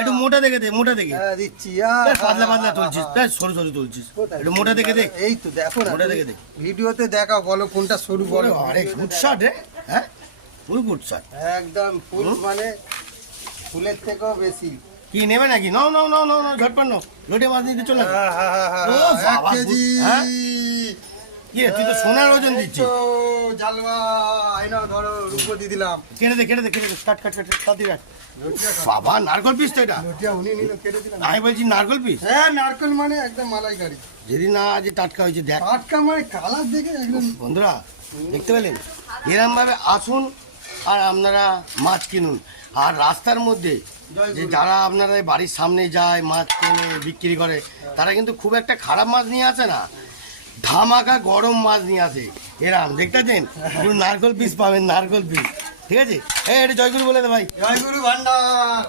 একটু মোটা দেখে দে, মোটা দেখে দিচ্ছি। পাতলা পাতলা তুলছিস, সরু সরু তুলছিস, একটু মোটা দেখে দেখ। এই তো দেখো না, মোটা দেখে দেখ। ভিডিওতে দেখাও, বলো কোনটা সরু বলো। আরে গুড শট রে, হ্যাঁ পুরো গুড শট। একদম ফুল মানে ফুলের থেকেও বেশি। কি নেবে নাকি? নাও নাও নাও নাও নাও, ঝটপট নাও, লোটে মাছ নিতে চলে। ও 1 বাবা, কেজি। হ্যাঁ? কি রে, তুই তো সোনার ওজন দিচ্ছিস। জালবা এই নাও, ধরো রূপো দিয়ে দিলাম। কেটে দে কেটে দে কেটে দে, কাট কাট কাট তাড়াতাড়ি কাট। বাবা নারকল পিস তো এটা। লটিয়া উনি নিল, কেটে দিলাম। আমি বলছি নারকল পিস। হ্যাঁ, নারকেল মানে একদম মালাইকারি। যদি না আজ টাটকা হয়েছে দেখ। টাটকা মানে কালার দেখে একদম। বন্ধুরা দেখতে পেলেন, এরম ভাবে আসুন আর আপনারা মাছ কিনুন। আর রাস্তার মধ্যে যে যারা আপনারা এই বাড়ির সামনে যায় মাছ কিনে বিক্রি করে, তারা কিন্তু খুব একটা খারাপ মাছ নিয়ে আসে না, ধামাকা গরম মাছ নিয়ে আসে। এরম দেখতেছেন, পুরো নারকল পিস পাবেন, নারকল পিস। ঠিক আছে, এই এটা জয়গুরু বলে দে ভাই। জয় গুরু ভান্ডার।